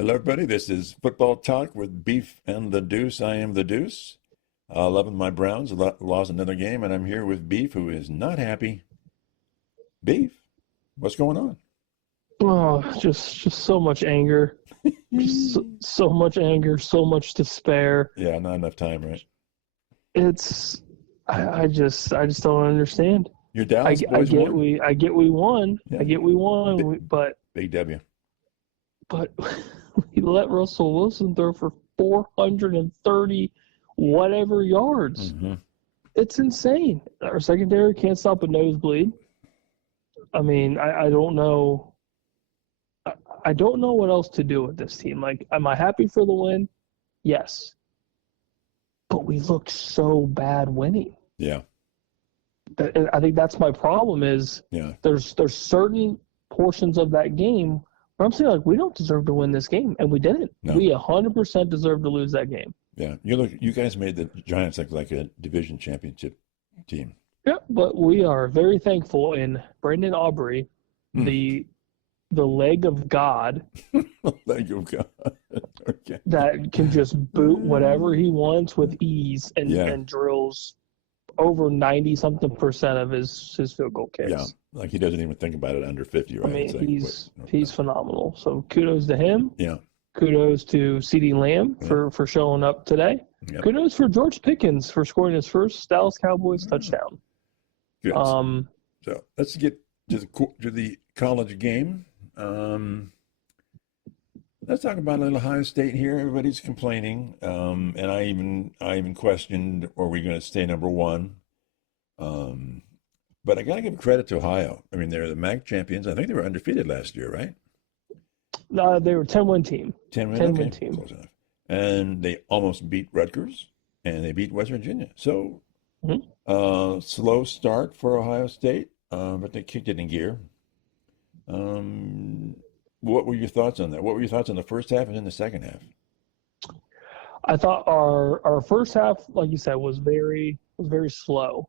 Hello, everybody. This is Football Talk with Beef and the Deuce. I am the Deuce. Loving my Browns. Lost another game, and I'm here with Beef, who is not happy. Beef, what's going on? Oh, just so much anger. So much anger, so much despair. Yeah, not enough time, right? I just don't understand. Your Dallas boys won. I get we won. Yeah. I get we won, but Big W. we let Russell Wilson throw for 430 whatever yards. Mm-hmm. It's insane. Our secondary can't stop a nosebleed. I mean, I don't know. I don't know what else to do with this team. Like, am I happy for the win? Yes. But we look so bad winning. Yeah. I think that's my problem is there's certain portions of that game where I'm saying, like, we don't deserve to win this game, and we didn't. No. We 100% deserve to lose that game. Yeah. You guys made the Giants look like a division championship team. Yeah, but we are very thankful in Brendan Aubrey, the leg of God. Leg of God. Okay. That can just boot whatever he wants with ease and drills over 90-something% of his field goal kicks. Yeah, like he doesn't even think about it under 50, right? I mean, he's phenomenal. So kudos to him. Yeah. Kudos to CeeDee Lamb for showing up today. Yep. Kudos for George Pickens for scoring his first Dallas Cowboys touchdown. Good. So let's get to the college game. Let's talk about Ohio State here. Everybody's complaining, and I even questioned, are we going to stay number one? But I got to give credit to Ohio. I mean, they're the MAC champions. I think they were undefeated last year, right? No, they were 10-win team. 10-win team. Close enough. And they almost beat Rutgers, and they beat West Virginia. So, slow start for Ohio State, but they kicked it in gear. What were your thoughts on that? What were your thoughts on the first half and in the second half? I thought our first half, like you said, was very slow.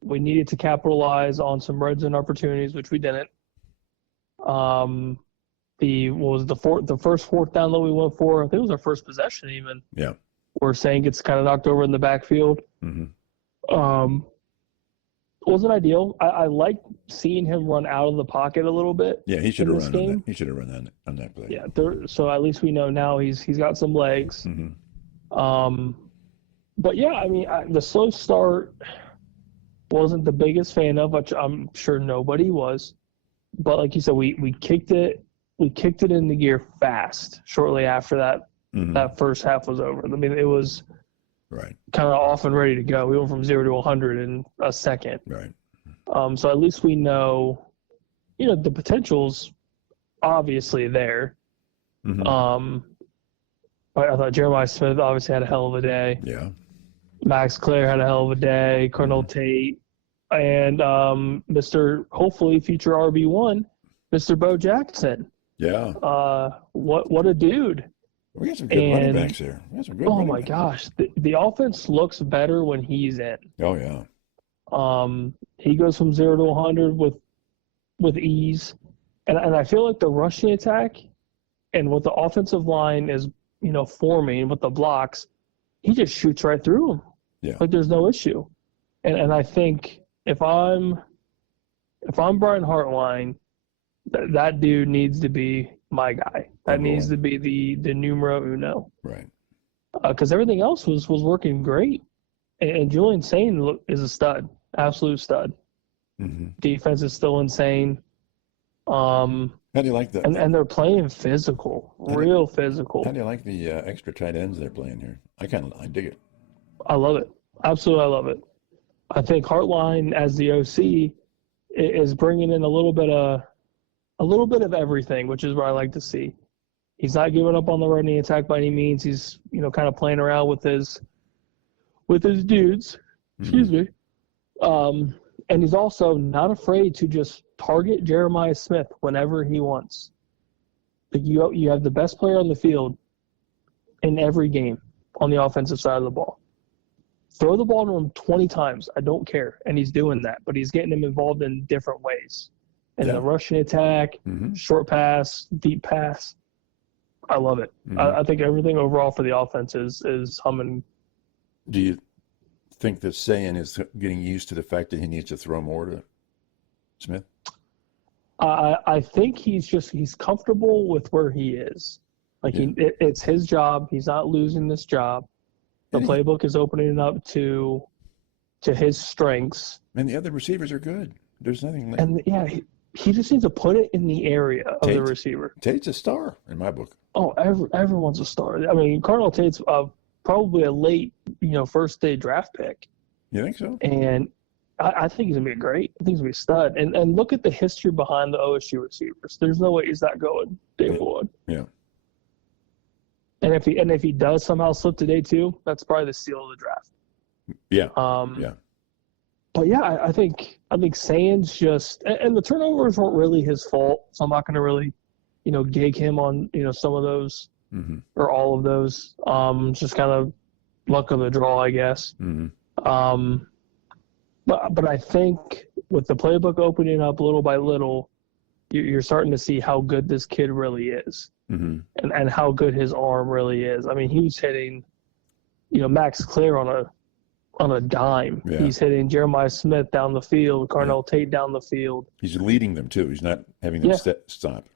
We needed to capitalize on some red zone opportunities, which we didn't. The first fourth down that we went for? I think it was our first possession even. Yeah. Where Saint gets kind of knocked over in the backfield. Mm-hmm. Wasn't ideal. I like seeing him run out of the pocket a little bit. Yeah, he should have run on that. He should have run on that play. Yeah, so at least we know now he's got some legs. Mm-hmm. But yeah, I mean, the slow start wasn't the biggest fan of, which I'm sure nobody was. But like you said, we kicked it into gear fast shortly after that. Mm-hmm. That first half was over. I mean, it was right, kind of off and ready to go. We went from 0 to 100 in a second. Right. So at least we know, the potential's obviously there. Mm-hmm. But I thought Jeremiah Smith obviously had a hell of a day. Yeah. Max Clare had a hell of a day. Cornell Tate, and Mr. hopefully future RB1, Mr. Bo Jackson. Yeah. What a dude. We got some good running backs there. Oh my gosh, the offense looks better when he's in. Oh yeah. He goes from 0 to 100 with ease, and I feel like the rushing attack and what the offensive line is, forming with the blocks, he just shoots right through them. Yeah. Like there's no issue, and I think if I'm Brian Hartline, that dude needs to be my guy. That needs to be the numero uno. Right. Because everything else was working great. And Julian Saint is a stud, absolute stud. Mm-hmm. Defense is still insane. How do you like that? And they're playing physical, real physical. How do you like the extra tight ends they're playing here? I dig it. I love it. Absolutely, I love it. I think Hartline, as the OC, is bringing in a little bit of everything, which is what I like to see. He's not giving up on the running attack by any means. He's, kind of playing around with his dudes. Excuse me. And he's also not afraid to just target Jeremiah Smith whenever he wants. Like you have the best player on the field in every game on the offensive side of the ball. Throw the ball to him 20 times. I don't care. And he's doing that, but he's getting him involved in different ways. In the rushing attack, short pass, deep pass. I love it. Mm-hmm. I think everything overall for the offense is humming. Do you think that Sayan is getting used to the fact that he needs to throw more to Smith? I think he's comfortable with where he is. Like it's his job. He's not losing this job. The playbook is opening up to his strengths. And the other receivers are good. There's nothing like. And yeah, he just needs to put it in the area of the receiver. Tate's a star in my book. Oh, everyone's a star. I mean, Cardinal Tate's probably a late, first day draft pick. You think so? And I think he's gonna be great. I think he's gonna be a stud. And look at the history behind the OSU receivers. There's no way he's not going day one. Yeah. And if he does somehow slip to day two, that's probably the steal of the draft. Yeah. Yeah. But yeah, I think Sayan's just, and the turnovers weren't really his fault, so I'm not going to really, gig him on some of those or all of those. Just kind of luck of the draw, I guess. Mm-hmm. But I think with the playbook opening up little by little, you're starting to see how good this kid really is, and how good his arm really is. I mean, he was hitting, Max Clear on a dime. Yeah. He's hitting Jeremiah Smith down the field, Cardinal Tate down the field. He's leading them too. He's not having them stop.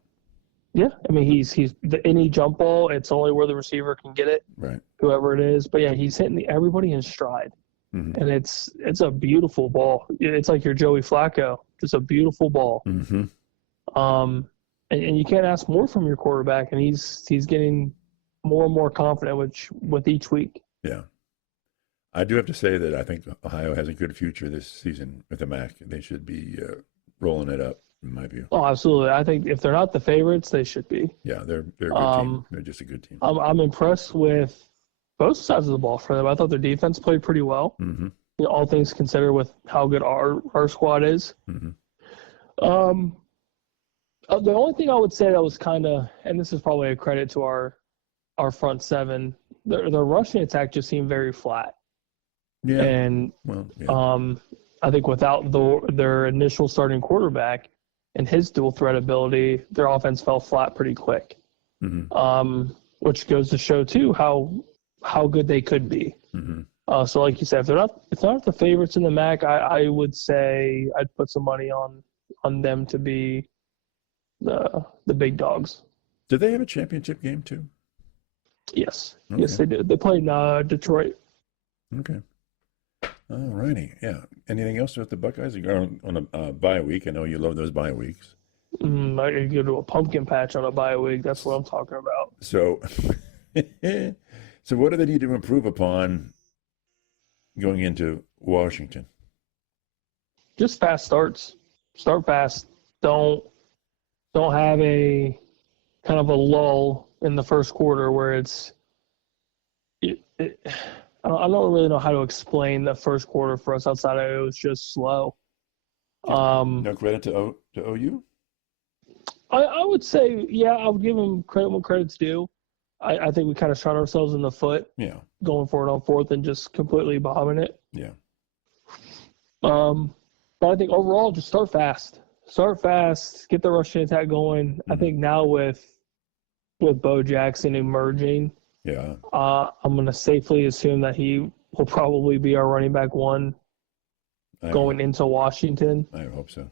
Yeah, I mean he's any jump ball, it's only where the receiver can get it, right? Whoever it is. But yeah, he's hitting everybody in stride, and it's a beautiful ball. It's like your Joey Flacco, just a beautiful ball. And you can't ask more from your quarterback, and he's getting more and more confident with each week. Yeah. I do have to say that I think Ohio has a good future this season with the MAC. They should be rolling it up, in my view. Oh, absolutely. I think if they're not the favorites, they should be. Yeah, they're a good team. They're just a good team. I'm impressed with both sides of the ball for them. I thought their defense played pretty well. All things considered, with how good our squad is. The only thing I would say that was kind of, and this is probably a credit to our front seven, their rushing attack just seemed very flat. Yeah. And I think without their initial starting quarterback and his dual threat ability, their offense fell flat pretty quick. Which goes to show too how good they could be. So like you said, if they're not the favorites in the MAC, I would say I'd put some money on them to be the big dogs. Did they have a championship game too? Yes. Okay. Yes, they did. They played Detroit. Okay. All righty. Yeah. Anything else with the Buckeyes? You go on a bye week. I know you love those bye weeks. I could go to a pumpkin patch on a bye week. That's what I'm talking about. So, so what do they need to improve upon going into Washington? Just fast starts. Start fast. Don't have a kind of a lull in the first quarter where I don't really know how to explain the first quarter for us outside of it was just slow. No credit to OU? I would say, yeah, I would give them credit when credit's due. I think we kind of shot ourselves in the foot going for it on fourth and just completely bombing it. Yeah. But I think overall, just start fast. Start fast, get the rushing attack going. I think now with Bo Jackson emerging, I'm going to safely assume that he will probably be our running back one going into Washington. I hope so.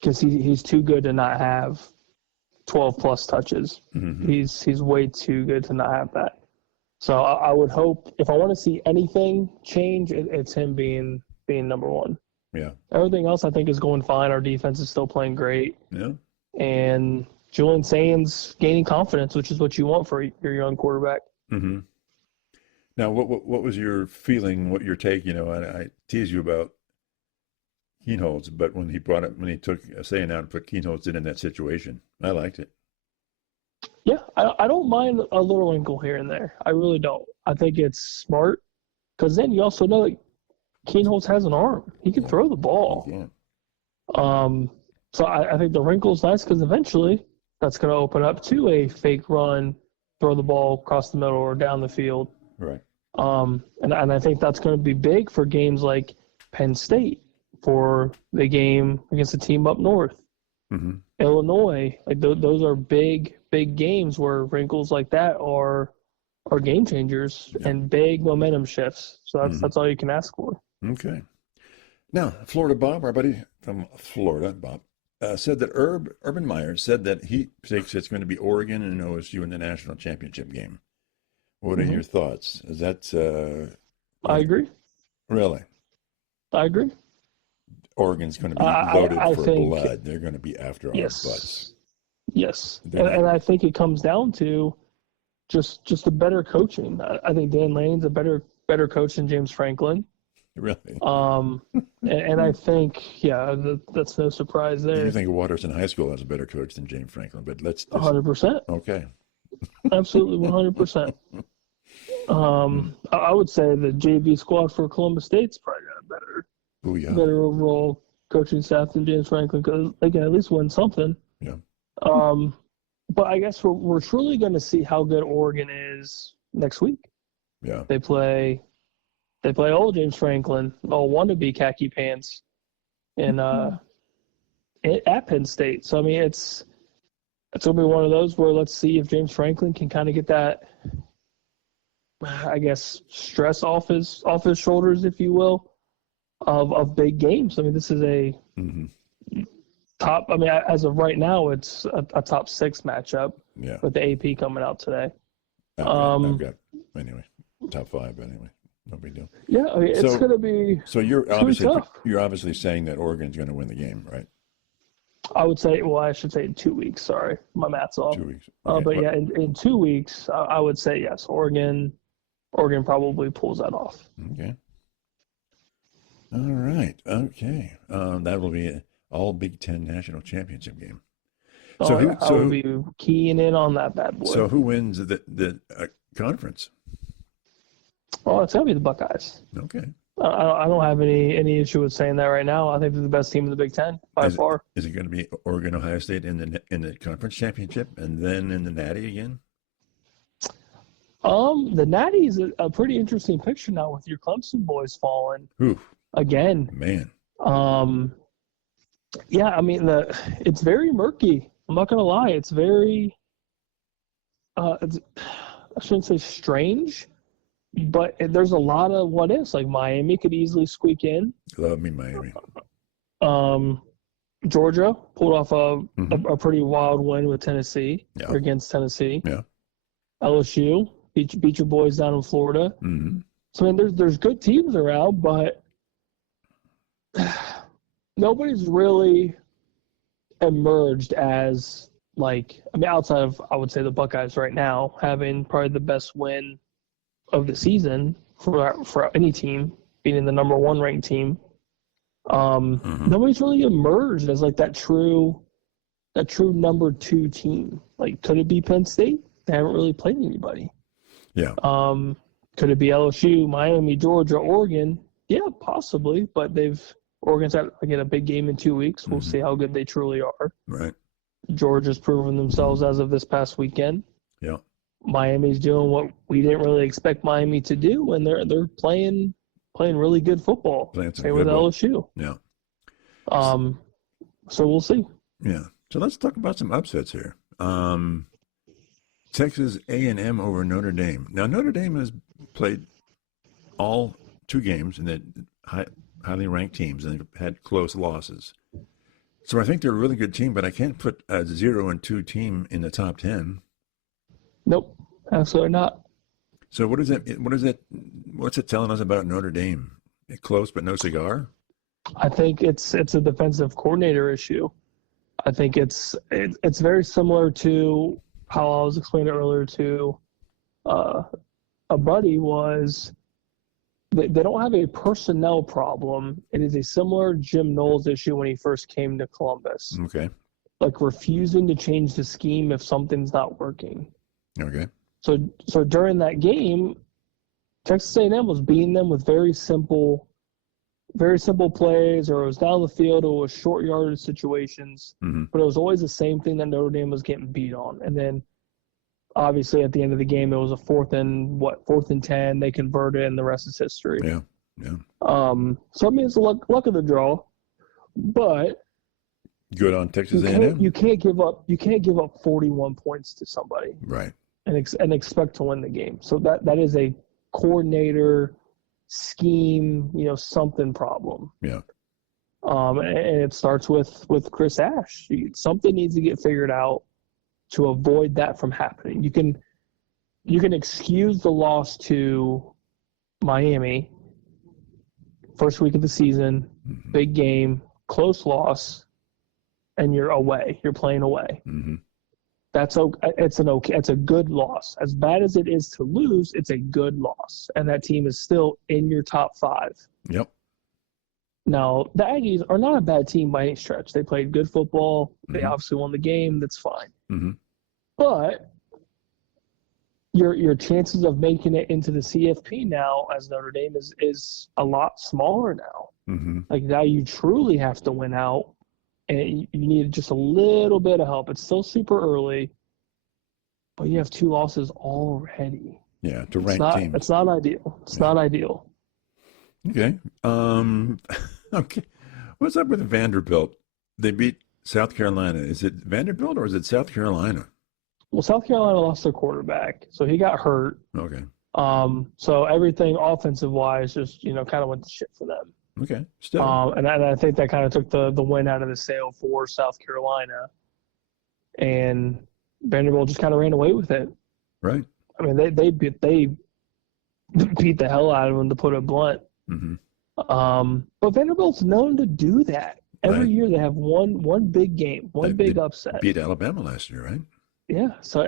Because he's too good to not have 12-plus touches. He's way too good to not have that. So I would hope, if I want to see anything change, it's him being number one. Yeah. Everything else I think is going fine. Our defense is still playing great. Yeah. And Julian Sainz gaining confidence, which is what you want for your young quarterback. Now, what was your feeling, what your take? I tease you about Keenholz, but when he took Sayan out and put Keenholz in that situation, I liked it. Yeah, I don't mind a little wrinkle here and there. I really don't. I think it's smart because then you also know that Keenholz has an arm. He can throw the ball. So I think the wrinkle's nice because eventually that's going to open up to a fake run, throw the ball across the middle or down the field. Right. And I think that's going to be big for games like Penn State, for the game against a team up north. Mm-hmm. Illinois, like those are big games where wrinkles like that are game changers Yeah. and big momentum shifts. So that's all you can ask for. Okay. Now, Florida Bob, our buddy from Florida, Bob, said that Urban Meyer said that he thinks it's going to be Oregon and OSU in the national championship game. What are your thoughts? Is that I agree. Really? I agree. Oregon's going to be loaded I for think, blood. They're going to be after our butts. Yes. And I think it comes down to just the better coaching. I think Dan Lanning's a better coach than James Franklin. Really? And I think, that's no surprise there. You think Waterson High School has a better coach than James Franklin, but let's just... 100%. Okay. Absolutely, 100%. I would say the JV squad for Columbus State's probably got a better overall coaching staff than James Franklin, because they can at least win something. Yeah. But I guess we're truly going to see how good Oregon is next week. Yeah. They play old James Franklin, all wannabe khaki pants, and at Penn State. So I mean, it's going to be one of those where let's see if James Franklin can kind of get that, I guess, stress off his shoulders, if you will, of big games. I mean, this is a top. I mean, as of right now, it's a top 6 matchup. Yeah. With the AP coming out today. I've got anyway, top 5 anyway. No big deal. Yeah, I mean, it's going to be. So you're obviously saying that Oregon's going to win the game, right? I would say. Well, I should say in 2 weeks. Sorry, my math's off. 2 weeks. Okay. But yeah, in 2 weeks, I would say yes. Oregon probably pulls that off. Okay. All right. Okay. That will be an all Big Ten national championship game. So I will be keying in on that bad boy. So who wins the conference? Oh, it's got to be the Buckeyes. Okay. I don't have any issue with saying that right now. I think they're the best team in the Big Ten by far. Is it going to be Oregon, Ohio State in the conference championship and then in the Natty again? The Natty is a pretty interesting picture now with your Clemson boys falling again. Man. Yeah, I mean it's very murky. I'm not gonna lie. It's very. I shouldn't say strange. But there's a lot of what ifs. Like Miami could easily squeak in. Love me, Miami. Georgia pulled off a pretty wild win with Tennessee against Tennessee. Yeah. LSU beat your boys down in Florida. Mm-hmm. So I mean, there's good teams around, but nobody's really emerged as outside of I would say the Buckeyes right now having probably the best win of the season for any team, being the number 1 ranked team. Nobody's really emerged as that true number 2 team. Like, could it be Penn State? They haven't really played anybody. Yeah. Could it be LSU, Miami, Georgia, Oregon? Yeah, possibly. But Oregon's got a big game in 2 weeks. We'll see how good they truly are. Right. Georgia's proven themselves as of this past weekend. Yeah. Miami's doing what we didn't really expect Miami to do, and they're playing really good football. Same with LSU. Yeah. So we'll see. Yeah. So let's talk about some upsets here. Texas A&M over Notre Dame. Now Notre Dame has played all 2 games and they're highly ranked teams, and they've had close losses. So I think they're a really good team, but I can't put a 0-2 team in the top 10. Nope, absolutely not. So what is it? What's it telling us about Notre Dame? Close but no cigar? I think it's a defensive coordinator issue. I think it's very similar to how I was explaining earlier to a buddy was they don't have a personnel problem. It is a similar Jim Knowles issue when he first came to Columbus. Okay. Like refusing to change the scheme if something's not working. Okay. So during that game, Texas A&M was beating them with very simple plays, or it was down the field, or it was short yardage situations. But it was always the same thing that Notre Dame was getting beat on. And then obviously at the end of the game, it was a 4th and 10. They converted, and the rest is history. Yeah, yeah. So I mean, it's the luck of the draw, but Good on Texas You A&M. can't give up 41 points to somebody Right. and expect to win the game. So that is a coordinator scheme, something problem. Yeah. And it starts with Chris Ash. Something needs to get figured out to avoid that from happening. You can excuse the loss to Miami, first week of the season, big game, close loss, and you're away. You're playing away. Mm-hmm. That's okay. It's a good loss. As bad as it is to lose, it's a good loss, and that team is still in your top 5. Yep. Now, the Aggies are not a bad team by any stretch. They played good football. They obviously won the game. That's fine. Mm-hmm. But your chances of making it into the CFP now as Notre Dame is a lot smaller now. Mm-hmm. Like now you truly have to win out, and you need just a little bit of help. It's still super early, but you have 2 losses already. Yeah, to rank teams. It's not ideal. It's not ideal. Okay. Okay. What's up with Vanderbilt? They beat South Carolina. Is it Vanderbilt or is it South Carolina? Well, South Carolina lost their quarterback, so he got hurt. Okay. So everything offensive wise just kind of went to shit for them. Okay. Still. And I think that kind of took the win out of the sail for South Carolina, and Vanderbilt just kind of ran away with it. Right. I mean, they beat the hell out of them, to put it blunt. Mm-hmm. But Vanderbilt's known to do that. Every year they have one big game, big upset. Beat Alabama last year, right? Yeah, so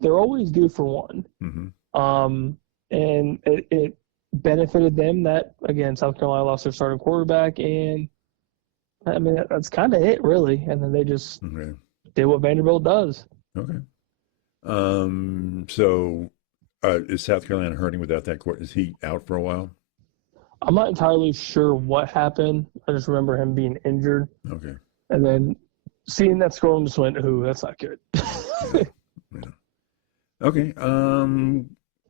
they're always due for one. Mm-hmm. And it benefited them that, again, South Carolina lost their starting quarterback, and I mean that's kind of it really. And then they just did what Vanderbilt does. Okay. So is South Carolina hurting without that court? Is he out for a while? I'm not entirely sure what happened. I just remember him being injured. Okay. And then seeing that score, I just went, "Ooh, that's not good." Yeah. Okay.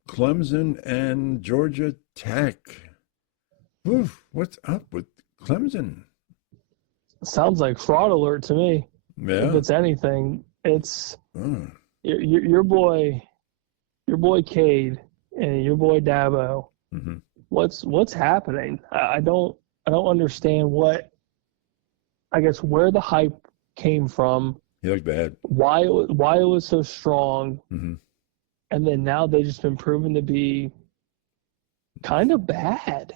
Clemson and Georgia Tech. Oof, what's up with Clemson? Sounds like fraud alert to me. Yeah. If it's anything, it's your boy Cade and your boy Dabo. Mm-hmm. What's happening? I don't understand where the hype came from. He looked bad. Why it was so strong. Mm-hmm. And then now they've just been proven to be kind of bad.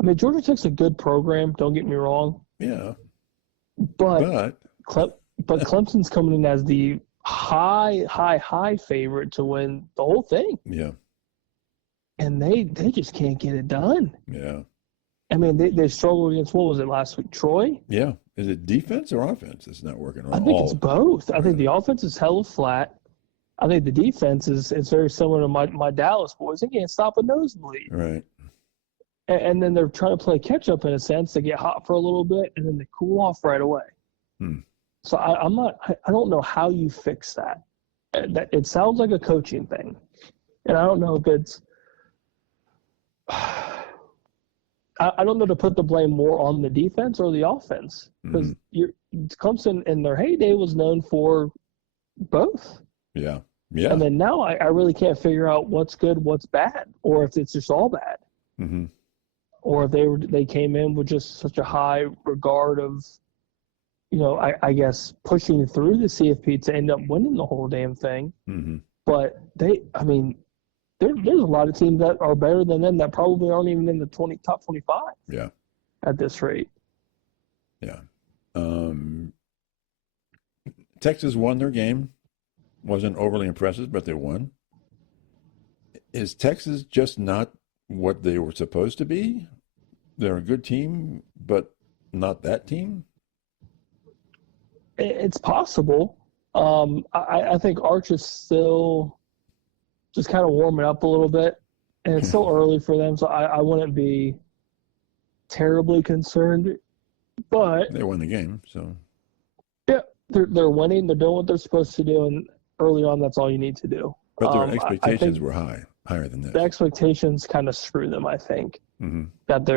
I mean, Georgia Tech's a good program, don't get me wrong. Yeah. But Clemson's coming in as the high favorite to win the whole thing. Yeah. And they just can't get it done. Yeah. I mean, they struggled against, what was it, last week? Troy? Yeah. Is it defense or offense that's not working? I think it's both. I think the offense is hella flat. I think the defense is very similar to my Dallas boys. They can't stop a nosebleed. Right. And then they're trying to play catch up in a sense. They get hot for a little bit and then they cool off right away. So I don't know how you fix that. It sounds like a coaching thing, and I don't know if it's. I don't know to put the blame more on the defense or the offense, because Clemson in their heyday was known for both. Yeah. Yeah. And then now I really can't figure out what's good, what's bad, or if it's just all bad. Mm-hmm. Or if they came in with just such a high regard of, I guess pushing through the CFP to end up winning the whole damn thing. Mm-hmm. But there's a lot of teams that are better than them that probably aren't even in the top 25. Yeah. At this rate. Yeah. Texas won their game. Wasn't overly impressive, but they won. Is Texas just not what they were supposed to be? They're a good team, but not that team? It's possible. I think Arch is still just kind of warming up a little bit, and it's still early for them, so I wouldn't be terribly concerned. But they won the game, so yeah, they're winning. They're doing what they're supposed to do, and early on, that's all you need to do. But their expectations were higher than this. The expectations kind of screw them, I think. Mm-hmm. That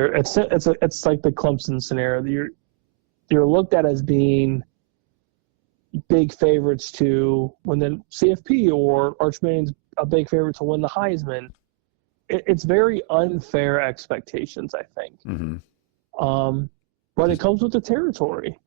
it's like the Clemson scenario. you're looked at as being big favorites to win the CFP, or Arch Manning's a big favorite to win the Heisman. It's very unfair expectations, I think. Mm-hmm. But it comes with the territory.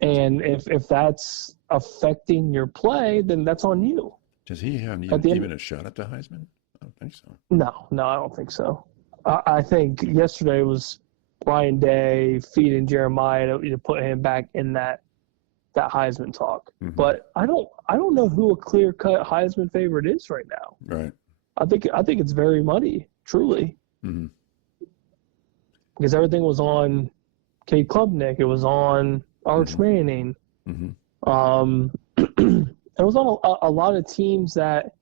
And if that's affecting your play, then that's on you. Does he have even a shot at the Heisman? I don't think so. No, I don't think so. I think yesterday was Ryan Day feeding Jeremiah to put him back in that Heisman talk. Mm-hmm. But I don't know who a clear-cut Heisman favorite is right now. Right. I think it's very muddy, truly. Mm-hmm. Because everything was on Cade Klubnik. It was on Arch Manning. Mm-hmm. It was on a lot of teams that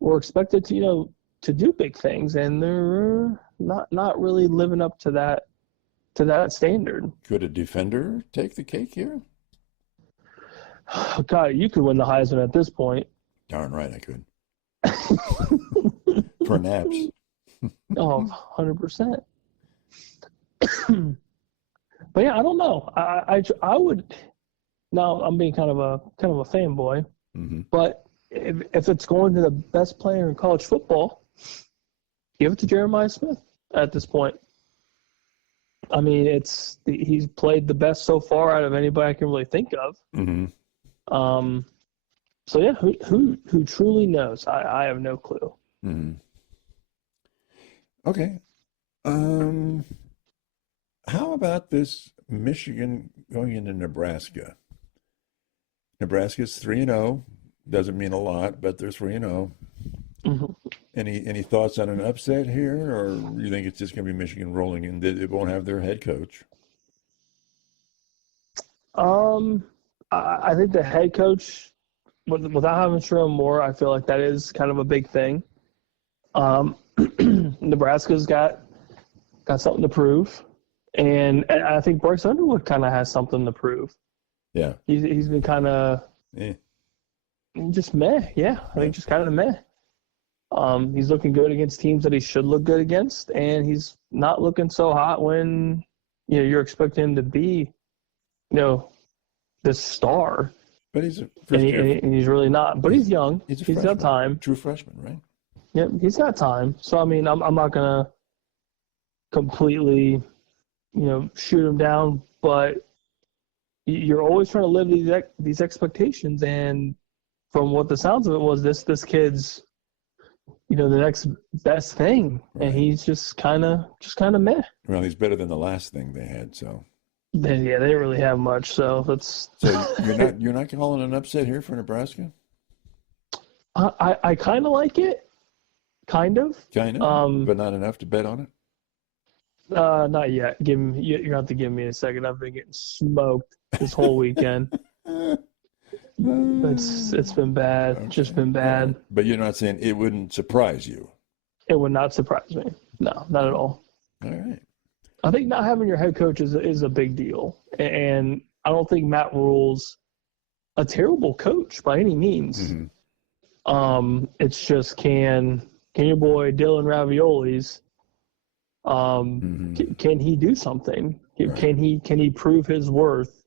were expected to do big things, and they're not really living up to that standard. Could a defender take the cake here? God, you could win the Heisman at this point. Darn right I could. For naps. Oh, 100%. But yeah, I don't know. I would. Now I'm being kind of a fanboy, Mm-hmm. but if it's going to the best player in college football, give it to Jeremiah Smith at this point. I mean, he's played the best so far out of anybody I can really think of. Mm-hmm. So yeah, who truly knows? I have no clue. Mm-hmm. Okay. How about this Michigan going into Nebraska? Nebraska's 3-0. Doesn't mean a lot, but they're 3-0. Mm-hmm. Any thoughts on an upset here, or you think it's just going to be Michigan rolling and it won't have their head coach? I think the head coach, without having Sherrone Moore, I feel like that is kind of a big thing. Nebraska's got something to prove, and I think Bryce Underwood kind of has something to prove. Yeah, he's been kind of just meh. Yeah, I think just kind of meh. He's looking good against teams that he should look good against, and he's not looking so hot when you're expecting him to be, this star. But he's and he's really not. But he's young. He's got time. True freshman, right? Yep, he's got time. So I mean, I'm not gonna completely, shoot him down, but you're always trying to live these expectations, and from what the sounds of it was, this kid's, the next best thing, right. And he's just kind of meh. Well, he's better than the last thing they had, so. They didn't really have much, so that's. So you're not calling an upset here for Nebraska? I kind of like it, kind of, but not enough to bet on it. Not yet. You have to give me a second. I've been getting smoked this whole weekend. It's been bad. Okay. Just been bad. But you're not saying it wouldn't surprise you? It would not surprise me. No, not at all. All right. I think not having your head coach is a big deal. And I don't think Matt Rule's a terrible coach by any means. Mm-hmm. It's just can your boy Dylan Raviolis can he do something? Right. Can he prove his worth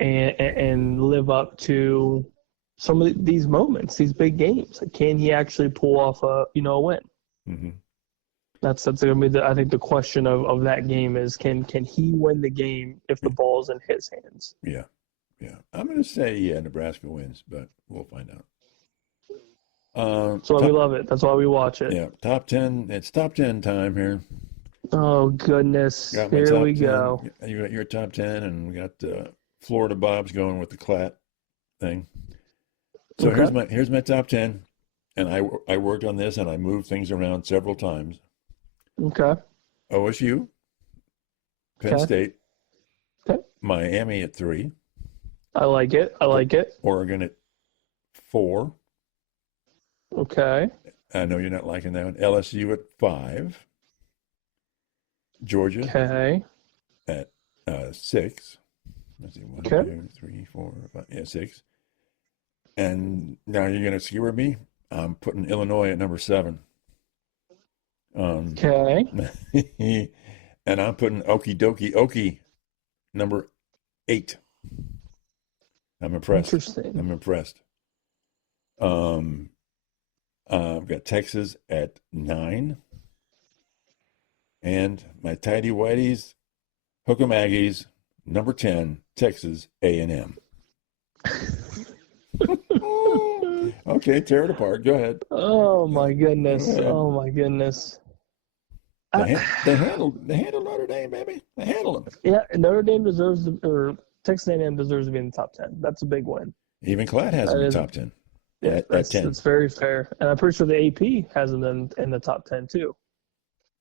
and live up to some of these moments, these big games? Like, can he actually pull off a win? Mm-hmm. That's going to be I think the question of that game is can he win the game if the ball's in his hands? Yeah. I'm going to say Nebraska wins, but we'll find out. That's why we love it. That's why we watch it. Yeah, top 10. It's top 10 time here. Oh goodness! Here we go. You got your top 10, and we got Florida Bob's going with the Clat thing. So okay. here's my top 10, and I worked on this and I moved things around several times. Okay. OSU, Penn State, Miami at 3. I like it. Oregon at 4. Okay. I know you're not liking that one. LSU at 5. Georgia at 6. Let's see, 1, 2, 3, 4, 5. Yeah, 6. And now you're going to skewer me. I'm putting Illinois at number 7. Okay. And I'm putting Okie number 8. I'm impressed. Interesting. I'm impressed. I've got Texas at 9. And my tidy whiteys, Hook 'em Aggies, number 10, Texas A&M. Okay, tear it apart. Go ahead. Oh my goodness. Go ahead. Oh my goodness. They handled Notre Dame, baby. They handled them. Yeah, Notre Dame deserves, or Texas A&M deserves to be in the top 10. That's a big win. Even Clad has them in the top 10. Yeah, at that's 10. That's very fair. And I'm pretty sure the AP has them in the top 10 too.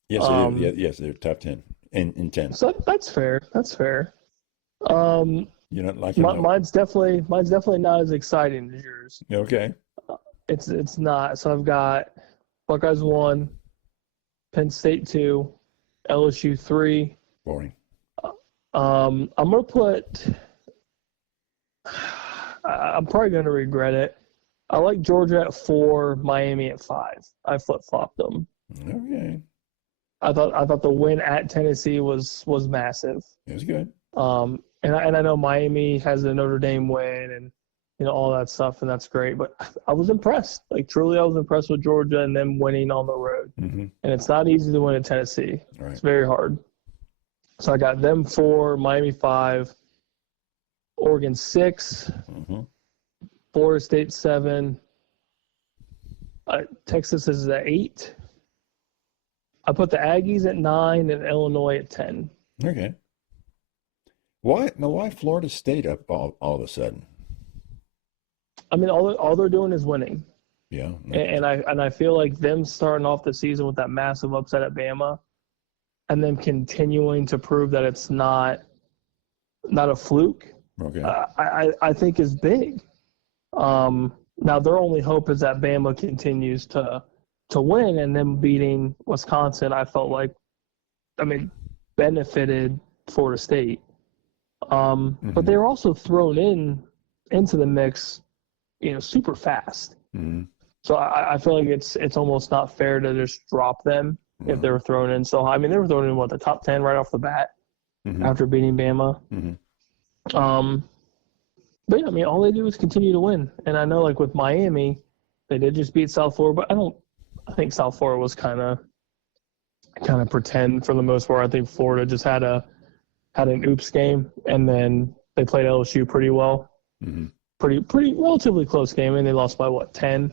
Yes, they do. Yes, they're top 10 in 10. So that's fair. That's fair. You're not liking mine's definitely not as exciting as yours. Okay. It's not. So I've got Buckeyes 1, Penn State 2, LSU 3. Boring. I'm gonna put. I'm probably gonna regret it. I like Georgia at 4, Miami at 5. I flip-flopped them. Okay. I thought the win at Tennessee was massive. It was good. And I know Miami has a Notre Dame win and all that stuff, and that's great. But I was impressed. Like truly, I was impressed with Georgia and them winning on the road. Mm-hmm. And it's not easy to win in Tennessee. Right. It's very hard. So I got them 4, Miami 5, Oregon 6, Mm-hmm. Florida State 7, Texas is at 8. I put the Aggies at 9 and Illinois at 10. Okay. Why Florida State up all of a sudden? I mean, all they're doing is winning. Yeah. And I feel like them starting off the season with that massive upset at Bama, and then continuing to prove that it's not a fluke. Okay. I think is big. Now their only hope is that Bama continues to win, and them beating Wisconsin, I felt like, benefited Florida State. But they were also thrown into the mix, super fast. Mm-hmm. So I feel like it's almost not fair to just drop them if they were thrown in so high. I mean, they were thrown in the top 10 right off the bat after beating Bama. Mm-hmm. But yeah, all they do is continue to win. And I know, like with Miami, they did just beat South Florida, but I think South Florida was kind of pretend for the most part. I think Florida just had an oops game, and then they played LSU pretty well. Mm-hmm. Pretty relatively close game, and they lost by 10?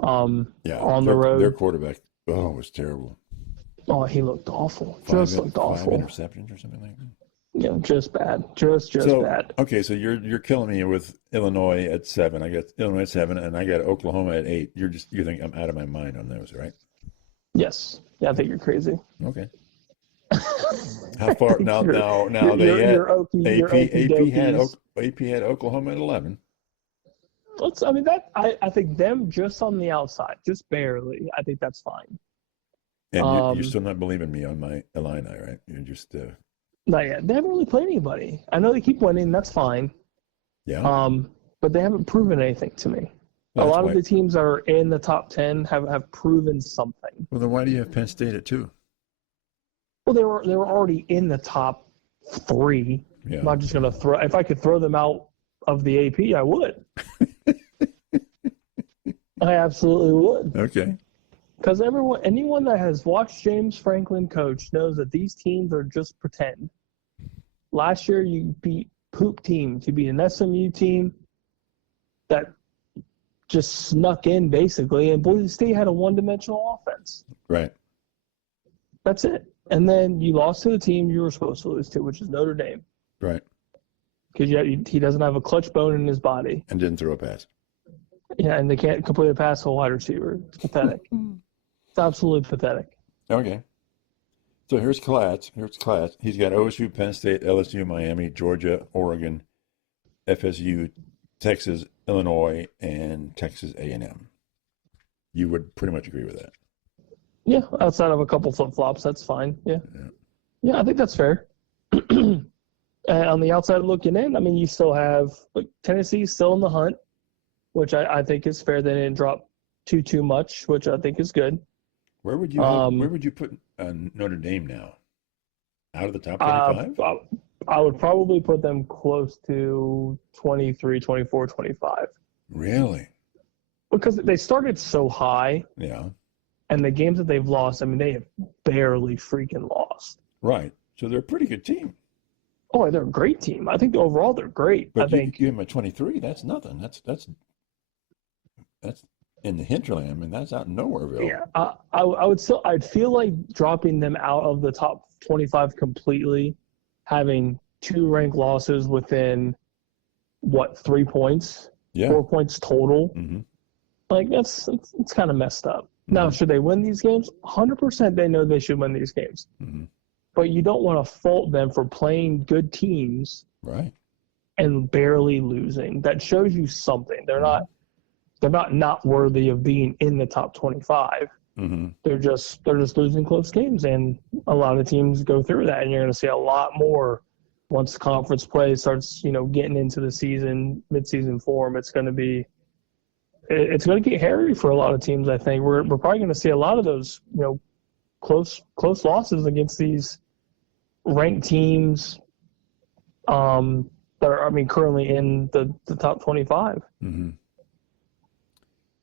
On the road. Their quarterback, was terrible. Oh, he looked awful. Looked awful. 5 interceptions or something like that. Yeah, just bad. Just bad. Okay, so you're killing me with Illinois at 7. I got Illinois at 7, and I got Oklahoma at 8. You think I'm out of my mind on those, right? Yes. Yeah, I think you're crazy. Okay. How far now? They had AP had Oklahoma at 11. I think them just on the outside, just barely. I think that's fine. And you're still not believing me on my Illini, right? You're just not yet. They haven't really played anybody. I know they keep winning. That's fine. Yeah. But they haven't proven anything to me. Well, a lot of the teams that are in the top 10 have proven something. Well, then why do you have Penn State at 2? Well, they were already in the top 3. Yeah. I'm not just gonna throw. If I could throw them out of the AP, I would. I absolutely would. Okay. Because anyone that has watched James Franklin coach knows that these teams are just pretend. Last year, you beat poop teams. You beat an SMU team that just snuck in, basically, and Boise State had a one-dimensional offense. Right. That's it. And then you lost to the team you were supposed to lose to, which is Notre Dame. Right. Because he doesn't have a clutch bone in his body. And didn't throw a pass. Yeah, and they can't complete a pass to a wide receiver. It's pathetic. It's absolutely pathetic. Okay. So here's Class. He's got OSU, Penn State, LSU, Miami, Georgia, Oregon, FSU, Texas, Illinois, and Texas A&M. You would pretty much agree with that. Yeah, outside of a couple flip-flops, that's fine. Yeah, I think that's fair. On the outside looking in, you still have Tennessee's still in the hunt, which I think is fair. They didn't drop too much, which I think is good. Where would you put Notre Dame now? Out of the top 25? I would probably put them close to 23, 24, 25. Really? Because they started so high, Yeah. and the games that they've lost, I mean, they have barely freaking lost. Right. So they're a pretty good team. Oh, they're a great team. I think overall they're great. But I think you give them a 23. That's nothing. That's in the hinterland. I mean, that's out in Nowhereville. yeah, I'd feel like dropping them out of the top 25 completely, having 2 ranked losses within 3 points, Yeah. 4 points total. Mm-hmm. Like it's kind of messed up. Mm-hmm. Now, should they win these games? 100% they know they should win these games. Mm-hmm. But you don't want to fault them for playing good teams Right. and barely losing. That shows you something. They're not worthy of being in the top 25. Mm-hmm. They're just losing close games, and a lot of teams go through that, and you're going to see a lot more once conference play starts, getting into the season, mid-season form. It's going to get hairy for a lot of teams. I think we're probably going to see a lot of those, close losses against these ranked teams that are, currently in the top 25. Mm-hmm.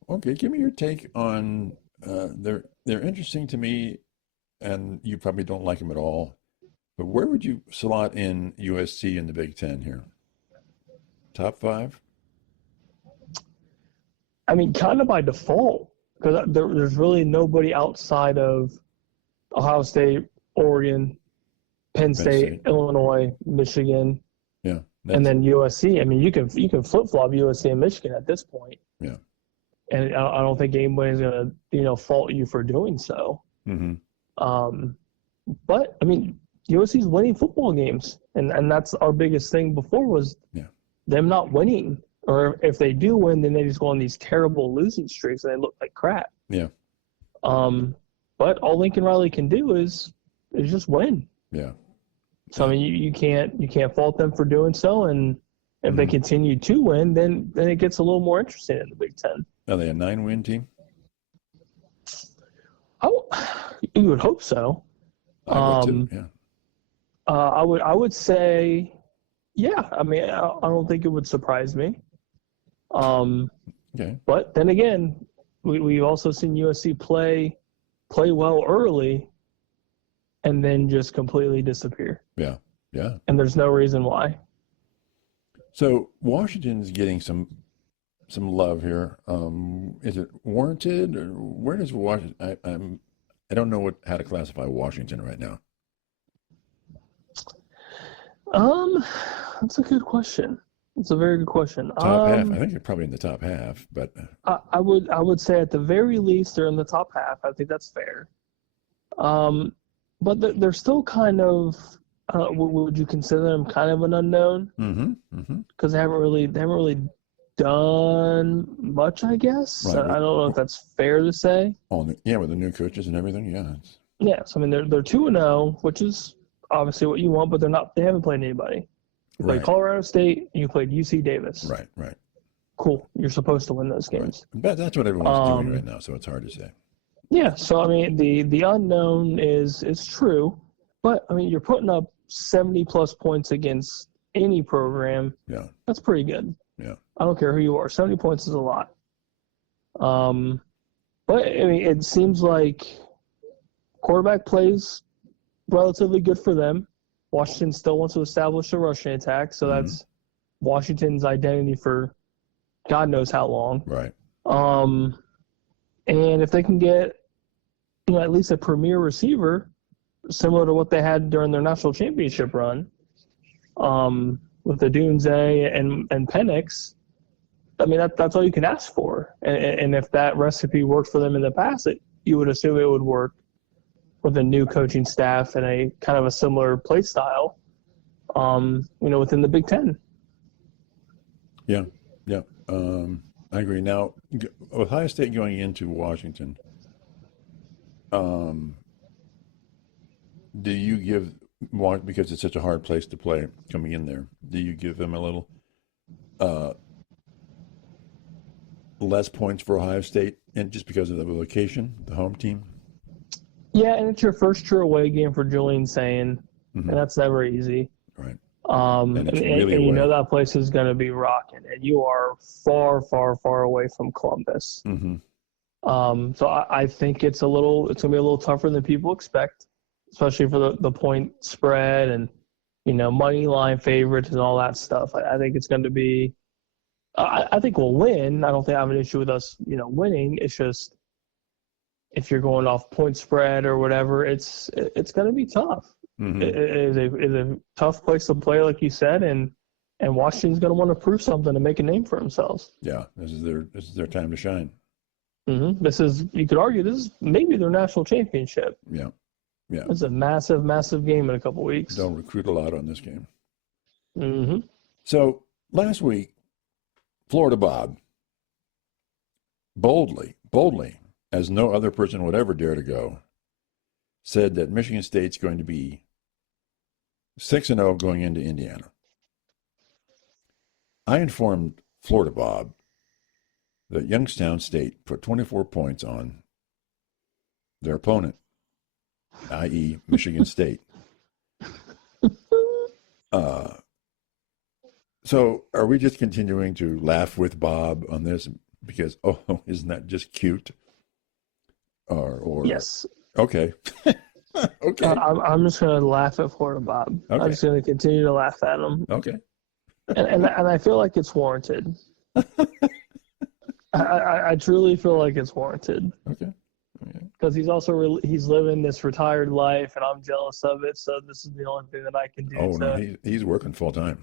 Okay, give me your take on they're interesting to me, and you probably don't like them at all. But where would you slot in USC in the Big Ten here? Top 5? Kind of by default, because there's really nobody outside of Ohio State, Oregon, Penn State, Illinois, Michigan, Yeah, and then USC. You can flip flop USC and Michigan at this point. Yeah. And I don't think anybody's gonna fault you for doing so. Mm-hmm. But USC's winning football games, and that's our biggest thing before was them not winning. Or if they do win, then they just go on these terrible losing streaks and they look like crap. Yeah. But all Lincoln Riley can do is just win. Yeah. So you can't fault them for doing so, and if they continue to win, then it gets a little more interesting in the Big Ten. Are they a 9-win team? You would hope so. I would too. Yeah. I would say, yeah. I don't think it would surprise me. Okay. But then again, we've also seen USC play well early, and then just completely disappear. Yeah. Yeah. And there's no reason why. So Washington's getting some love here. Is it warranted, or where does Washington? I don't know how to classify Washington right now. That's a good question. It's a very good question. Top half. I think they're probably in the top half, but I would say at the very least they're in the top half. I think that's fair. But they're still kind of. Would you consider them kind of an unknown? Mm-hmm. Mm-hmm. Because they haven't really done much, I guess. Right. I don't know if that's fair to say. With the new coaches and everything, yeah. Yeah, so they're 2-0, which is obviously what you want, but they haven't played anybody. You played Colorado State, you played UC Davis. Right. Cool. You're supposed to win those games. Right. But that's what everyone's doing right now, so it's hard to say. Yeah, so the unknown is true, but you're putting up 70 plus points against any program. Yeah. That's pretty good. Yeah. I don't care who you are. 70 points is a lot. But it seems like quarterback plays relatively good for them. Washington still wants to establish a rushing attack, so that's Washington's identity for God knows how long. Right. And if they can get at least a premier receiver, similar to what they had during their national championship run, with the Dunze and Penix, that's all you can ask for. And if that recipe worked for them in the past, you would assume it would work with a new coaching staff and a kind of a similar play style, within the Big Ten. Yeah. I agree. Now, Ohio State going into Washington, do you give, because it's such a hard place to play coming in there, do you give them a little less points for Ohio State, and just because of the location, the home team? Yeah, and it's your first true away game for Julian Sayin, and that's never easy. Right. And it's really and you know away. that place is going to be rocking, and you are far, far, far away from Columbus. Mm-hmm. So I think it's going to be a little tougher than people expect, especially for the point spread and, money line favorites and all that stuff. I think it's going to be, I think we'll win. I don't think I have an issue with us, winning. It's just, if you're going off point spread or whatever, it's going to be tough. Mm-hmm. It is a tough place to play, like you said, and Washington's going to want to prove something to make a name for themselves. Yeah, this is their time to shine. Mm-hmm. You could argue, this is maybe their national championship. Yeah, yeah. It's a massive, massive game in a couple weeks. Don't recruit a lot on this game. Mm-hmm. So last week, Florida Bob boldly, as no other person would ever dare to go, said that Michigan State's going to be 6-0 going into Indiana. I informed Florida Bob that Youngstown State put 24 points on their opponent, i.e. Michigan State. So are we just continuing to laugh with Bob on this because, isn't that just cute? Or Yes. Okay. Okay. I'm just going to laugh at Florida Bob. Okay. I'm just going to continue to laugh at him. Okay. And I feel like it's warranted. I truly feel like it's warranted. Okay. Because he's living this retired life, and I'm jealous of it. So this is the only thing that I can do. No, he's working full time.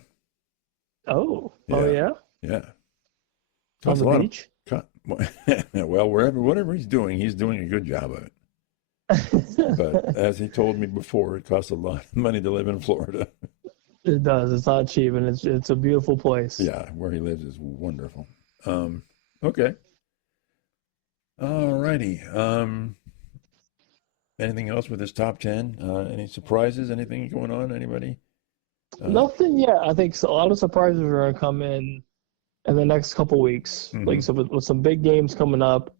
Oh, Yeah. Oh yeah. Yeah. On the beach. Well, whatever he's doing a good job of it. But as he told me before, it costs a lot of money to live in Florida. It does. It's not cheap, and it's a beautiful place. Yeah, where he lives is wonderful. Okay. All righty. Anything else with this top 10? Any surprises? Anything going on? Anybody? Nothing yet. I think a lot of surprises are going to come in the next couple weeks. Mhm. Like, so with some big games coming up,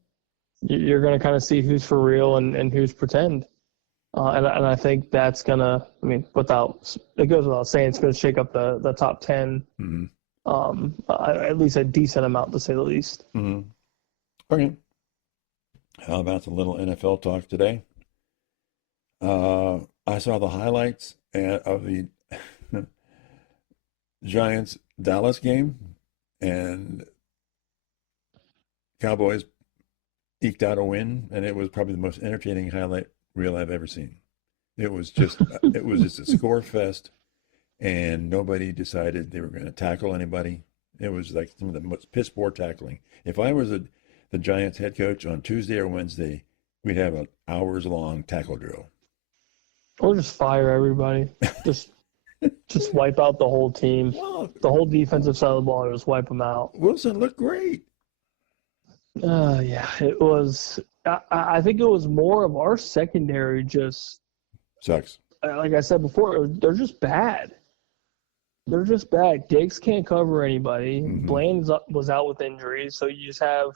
you're going to kind of see who's for real and who's pretend. And I think that's going to, it goes without saying, it's going to shake up the top 10, at least a decent amount, to say the least. Mm-hmm. Okay. How about a little NFL talk today? I saw the highlights of the Giants-Dallas game, and Cowboys eked out a win, and it was probably the most entertaining highlight reel I've ever seen. It was just a score fest, and nobody decided they were going to tackle anybody. It was like some of the most piss poor tackling. If I was the Giants head coach on Tuesday or Wednesday, we'd have an hours-long tackle drill. Or just fire everybody. Just wipe out the whole team. The whole defensive side of the ball, just wipe them out. Wilson looked great. Yeah, it was. I think it was more of our secondary just Sucks. like I said before, they're just bad. They're just bad. Diggs can't cover anybody. Mhm. Blaine was out with injuries, so you just have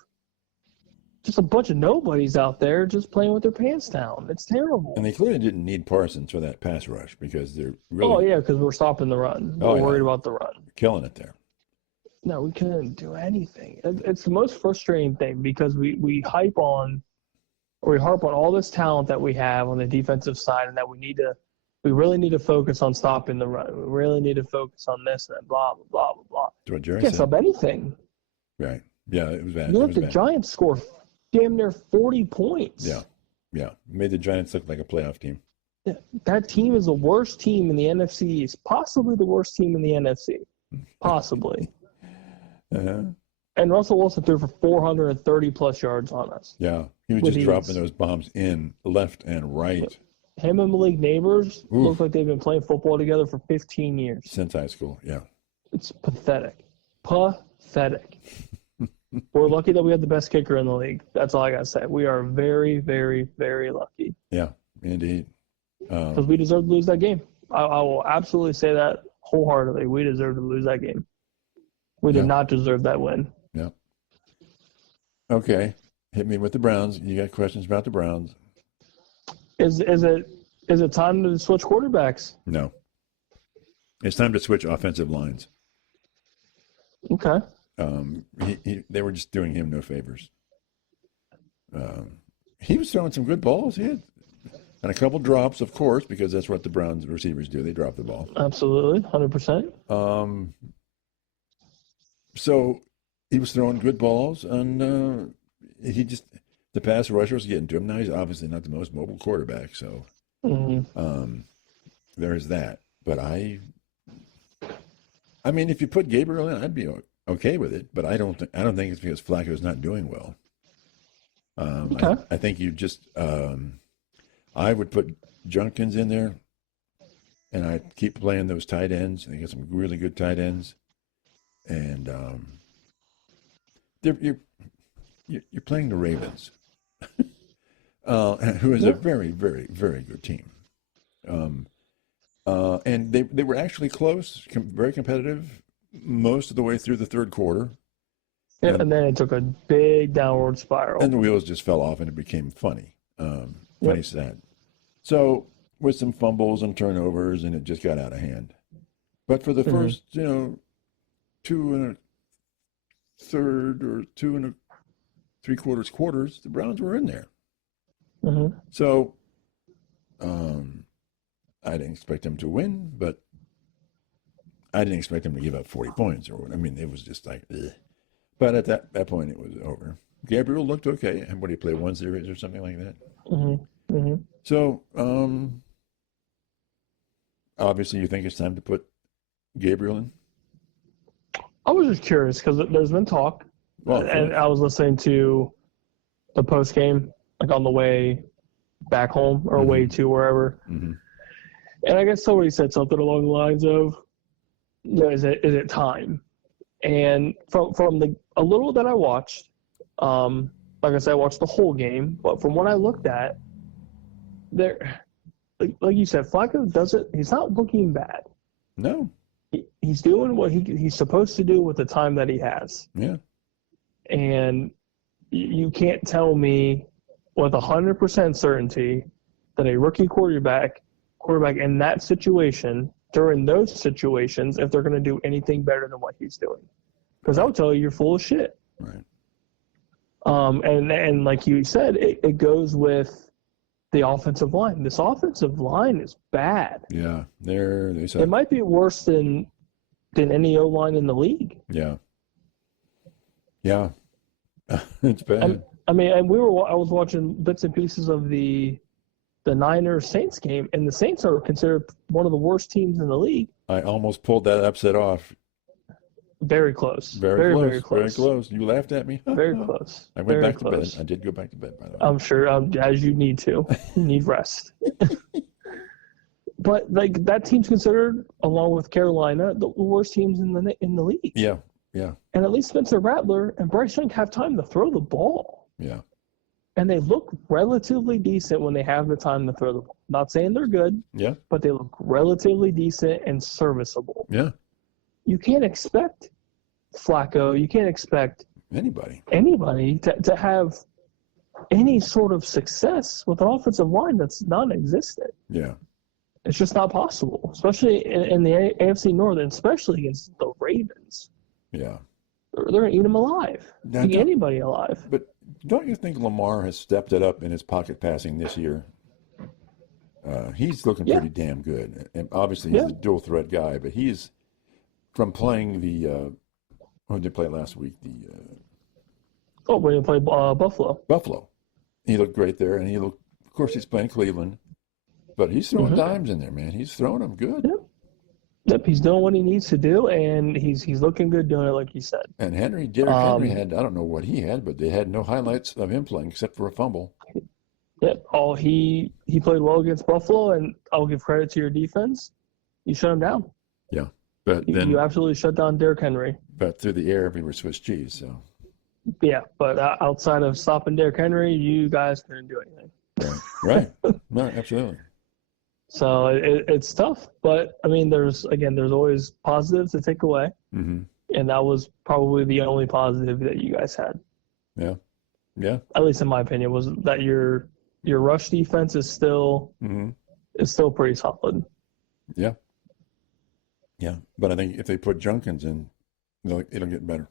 just a bunch of nobodies out there just playing with their pants down. It's terrible. And they clearly didn't need Parsons for that pass rush because they're really because we're stopping the run. Oh, We're yeah. worried about the run. killing it there. No, we couldn't do anything. It's the most frustrating thing because we harp on all this talent that we have on the defensive side, and that we really need to focus on stopping the run. We really need to focus on this and blah blah blah blah blah. That's what Jerry Can't said. stop anything. Right. Yeah, it was bad. You It let was the bad. Giants score damn near 40 points. Yeah. Made the Giants look like a playoff team. That team is the worst team in the NFC East, possibly the worst team in the NFC, possibly. Uh-huh. And Russell Wilson threw for 430 plus yards on us. Yeah. He was With just ease. dropping those bombs in left and right Him and Malik Neighbors Oof. look like they've been playing football together for 15 years. since high school. Yeah. It's pathetic. Pathetic. We're lucky that we have the best kicker in the league. That's all I got to say. We are very, very, very lucky. Yeah, indeed. Because we deserve to lose that game. I will absolutely say that wholeheartedly. We deserve to lose that game. We did Yeah. not deserve that win. Yeah. Okay. Hit me with the Browns. You got questions about the Browns? Is it time to switch quarterbacks? No. It's time to switch offensive lines. Okay. They were just doing him no favors. He was throwing some good balls. He had and a couple drops, of course, because that's what the Browns receivers do. They drop the ball. Absolutely, 100%. So he was throwing good balls, and the pass rusher was getting to him. Now he's obviously not the most mobile quarterback, so there's that. But I mean, if you put Gabriel in, I'd be okay with it. But I don't think it's because Flacco's not doing well. Okay. I think you just I would put Junkins in there, and I'd keep playing those tight ends. They got some really good tight ends, and you're playing the Ravens, who is a very, very, very good team. And they were actually close, very competitive most of the way through the third quarter. Yeah, and then it took a big downward spiral. And the wheels just fell off, and it became funny. Sad. So with some fumbles and turnovers, and it just got out of hand. But for the first, 2 1/3 or 2 3/4 quarters, the Browns were in there. So I didn't expect them to win, but I didn't expect them to give up 40 points or what. I mean, it was just like, ugh. But at that point, it was over. Gabriel looked okay. And what did he play, one series or something like that? So, obviously, you think it's time to put Gabriel in? I was just curious because there's been talk, and I was listening to the post game, like on the way back home or way to wherever. And I guess somebody said something along the lines of, is it time? And from a little that I watched, like I said, I watched the whole game, but from what I looked at, like you said, Flacco he's not looking bad. No. He's doing what he's supposed to do with the time that he has. Yeah. And you can't tell me with 100% certainty that a rookie quarterback in that situation, during those situations, if they're going to do anything better than what he's doing. Because I would tell you're full of shit. Right. And like you said, it goes with the offensive line. This offensive line is bad. Yeah, they said it might be worse than any O-line in the league. Yeah. Yeah. It's bad. I mean, and I was watching bits and pieces of the Niners Saints game, and the Saints are considered one of the worst teams in the league. I almost pulled that upset off. Very close. Very close. Very close. Very close. You laughed at me? Very close. I went back to close. bed. I did go back to bed, by the way. I'm sure, as you need to. You need rest. But like that team's considered, along with Carolina, the worst teams in the league. Yeah, yeah. And at least Spencer Rattler and Bryce Young have time to throw the ball. Yeah. And they look relatively decent when they have the time to throw the ball. Not saying they're good. Yeah. But they look relatively decent and serviceable. Yeah. You can't expect Flacco. You can't expect anybody to have any sort of success with an offensive line that's non-existent. Yeah. It's just not possible, especially in the AFC North, and especially against the Ravens. Yeah. They're going to eat them alive. Eat anybody alive. But don't you think Lamar has stepped it up in his pocket passing this year? He's looking pretty damn good. And obviously, he's a dual threat guy, but he's from playing who did they play last week? We're going to play Buffalo. Buffalo. He looked great there, and of course, he's playing Cleveland. But he's throwing dimes in there, man. He's throwing them good. Yep, he's doing what he needs to do, and he's looking good doing it, like you said. And Derrick Henry had, I don't know what he had, but they had no highlights of him playing except for a fumble. Yep. He played well against Buffalo, and I'll give credit to your defense. You shut him down. Yeah. But then you absolutely shut down Derrick Henry. But through the air, we were Swiss cheese, so. Yeah, but outside of stopping Derrick Henry, you guys couldn't do anything. Right. No, absolutely. So it's tough, but I mean, there's always positives to take away, and that was probably the only positive that you guys had. Yeah, yeah. At least in my opinion, was that your rush defense is still pretty solid. Yeah. Yeah, but I think if they put Junkins in, it'll get better.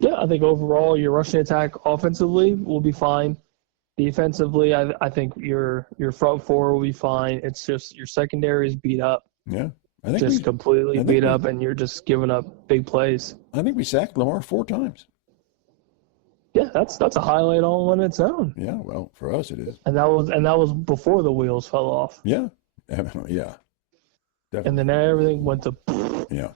Yeah, I think overall your rushing attack offensively will be fine. Defensively, I think your front four will be fine. It's just your secondary is beat up, Yeah, just completely beat up, and you're just giving up big plays. I think we sacked Lamar 4 times. Yeah, that's a highlight all on its own. Yeah, well, for us it is. And that was before the wheels fell off. Yeah, yeah, definitely. And then everything went to. Yeah,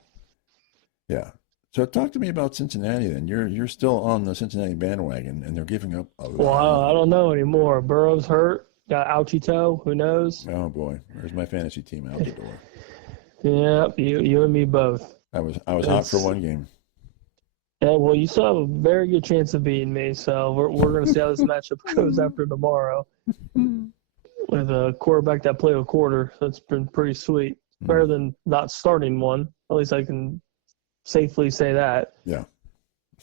yeah. So talk to me about Cincinnati then. You're still on the Cincinnati bandwagon, and they're giving up a lot. Well, I don't know anymore. Burrow's hurt, got ouchie toe. Who knows? Oh boy, there's my fantasy team out the door. Yeah, you and me both. I was hot for one game. Yeah, well, you still have a very good chance of beating me, so we're going to see how this matchup goes after tomorrow. With a quarterback that played a quarter, that's been pretty sweet. Better than not starting one. At least I can safely say that. Yeah.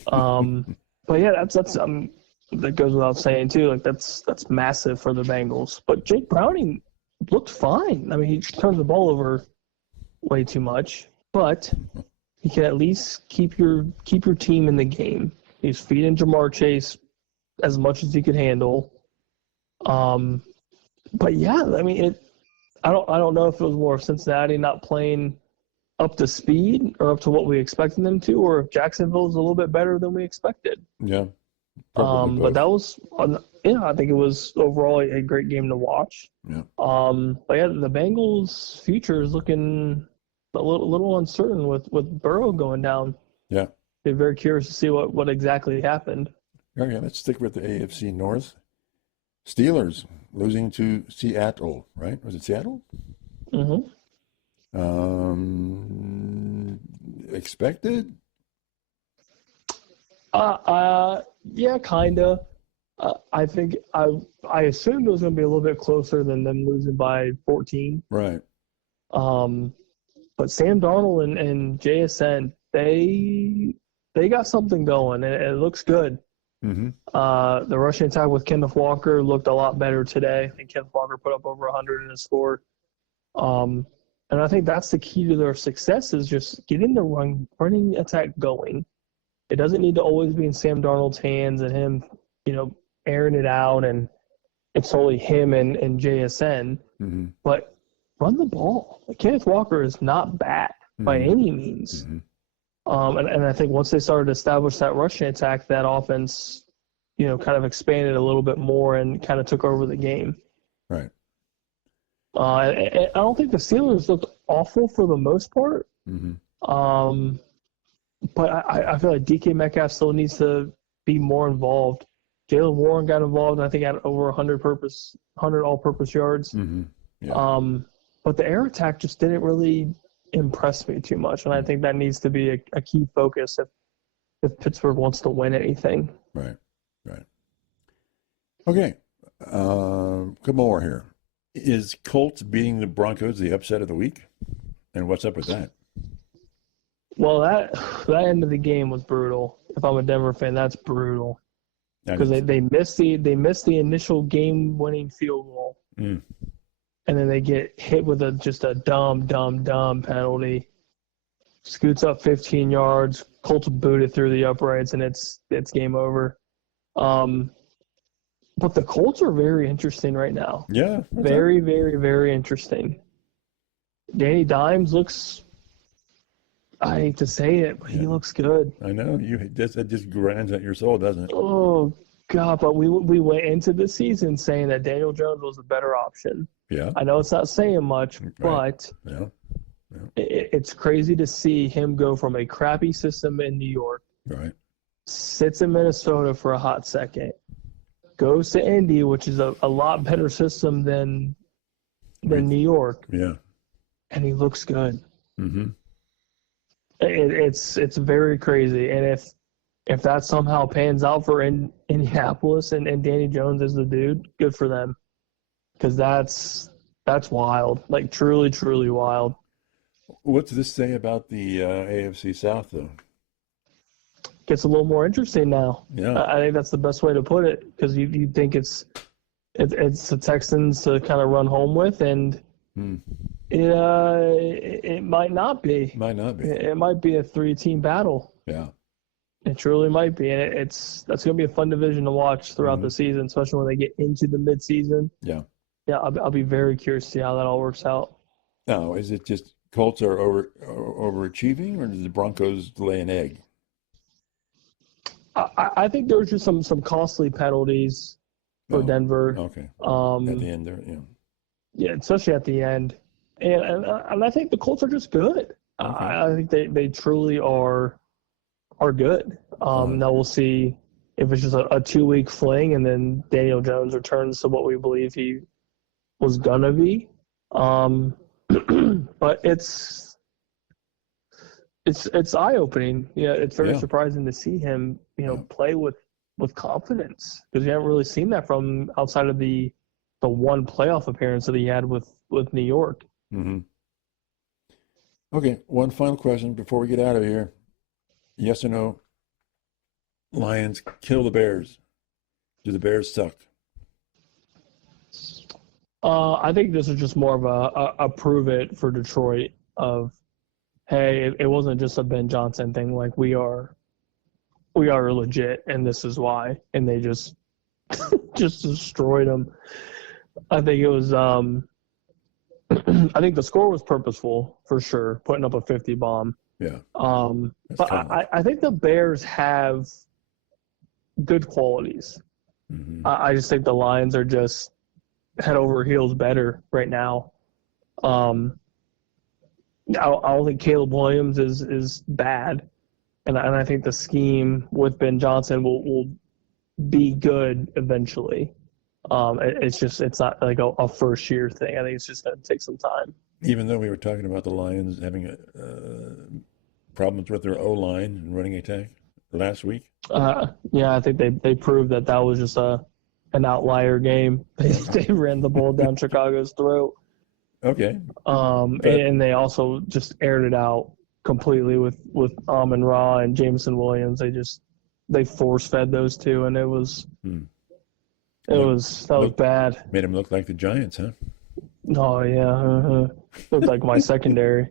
But yeah, that's that goes without saying too. Like that's massive for the Bengals. But Jake Browning looked fine. I mean, he turns the ball over way too much, but he can at least keep your team in the game. He's feeding Jamar Chase as much as he could handle. But yeah, I mean, I don't know if it was more of Cincinnati not playing up to speed or up to what we expected them to, or if Jacksonville is a little bit better than we expected. Yeah. But that was, I think it was overall a great game to watch. Yeah. But yeah, the Bengals' future is looking a little uncertain with Burrow going down. Yeah. Be very curious to see what exactly happened. Okay, let's stick with the AFC North. Steelers losing to Seattle, right? Was it Seattle? Mm-hmm. Expected? Yeah, kinda. I think I assumed it was going to be a little bit closer than them losing by 14. Right. But Sam Darnold and JSN, they got something going, and it looks good. Mm-hmm. The rushing attack with Kenneth Walker looked a lot better today. I think Kenneth Walker put up over 100 in his score. And I think that's the key to their success is just getting the running attack going. It doesn't need to always be in Sam Darnold's hands and him, airing it out, and it's only him and JSN. Mm-hmm. But run the ball. Kenneth Walker is not bad by any means. Mm-hmm. And I think once they started to establish that rushing attack, that offense, kind of expanded a little bit more and kind of took over the game. Right. I don't think the Steelers looked awful for the most part. Mm-hmm. But I feel like DK Metcalf still needs to be more involved. Jaylen Warren got involved, and I think had over 100 all-purpose yards. Mm-hmm. Yeah. But the air attack just didn't really impress me too much, and I think that needs to be a key focus if Pittsburgh wants to win anything. Right. Okay. Couple more here. Is Colts beating the Broncos the upset of the week? And what's up with that? Well, that end of the game was brutal. If I'm a Denver fan, that's brutal because they missed the initial game-winning field goal, and then they get hit with just a dumb penalty. Scoots up 15 yards. Colts boot it through the uprights, and it's game over. But the Colts are very interesting right now. Yeah. Very, very, very interesting. Danny Dimes looks, I hate to say it, but he looks good. I know. That just grinds at your soul, doesn't it? Oh, God. But we went into the season saying that Daniel Jones was a better option. Yeah. I know it's not saying much, but it's crazy to see him go from a crappy system in New York, right, sits in Minnesota for a hot second, goes to Indy, which is a lot better system than New York. Yeah. And he looks good. Mm-hmm. It's very crazy. And if that somehow pans out for Indianapolis and Danny Jones is the dude, good for them. Because that's wild. Like, truly, truly wild. What's this say about the AFC South, though? Gets a little more interesting now. Yeah. I think that's the best way to put it, because you think it's the Texans to kind of run home with, and It might not be. Might not be. It might be a 3-team battle. Yeah. It truly might be, and that's going to be a fun division to watch throughout the season, especially when they get into the midseason. Yeah. Yeah, I'll be very curious to see how that all works out. Now, is it just Colts are overachieving, or does the Broncos lay an egg? I think there was just some costly penalties for Denver. Okay. At the end there, yeah. Yeah, especially at the end, and I think the Colts are just good. Okay. I think they truly are good. Now we'll see if it's just a 2-week fling, and then Daniel Jones returns to what we believe he was gonna be. But it's eye opening. Yeah, it's very surprising to see him, play with confidence, because you haven't really seen that from outside of the one playoff appearance that he had with New York. Mm-hmm. Okay, one final question before we get out of here. Yes or no? Lions kill the Bears. Do the Bears suck? I think this is just more of a prove it for Detroit of, hey, it wasn't just a Ben Johnson thing. Like, we are legit, and this is why. And they just destroyed them. I think it was I think the score was purposeful for sure, putting up a 50 bomb. Yeah. But I think the Bears have good qualities. Mm-hmm. I just think the Lions are just head over heels better right now. I don't think Caleb Williams is bad, and I think the scheme with Ben Johnson will be good eventually. It's not like a first year thing. I think it's just going to take some time. Even though we were talking about the Lions having problems with their O-line and running attack last week. Yeah, I think they proved that was just an outlier game. They ran the ball down Chicago's throat. Okay. And they also just aired it out completely with Amon-Ra and Jameson Williams. They force fed those two, and it was was bad. Made them look like the Giants, huh? Oh yeah, looked like my secondary.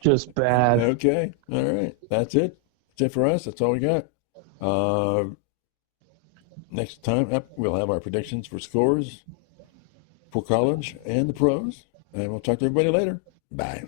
Just bad. Okay, all right, that's it. That's it for us. That's all we got. Next time up, we'll have our predictions for scores for college and the pros, and we'll talk to everybody later. Bye.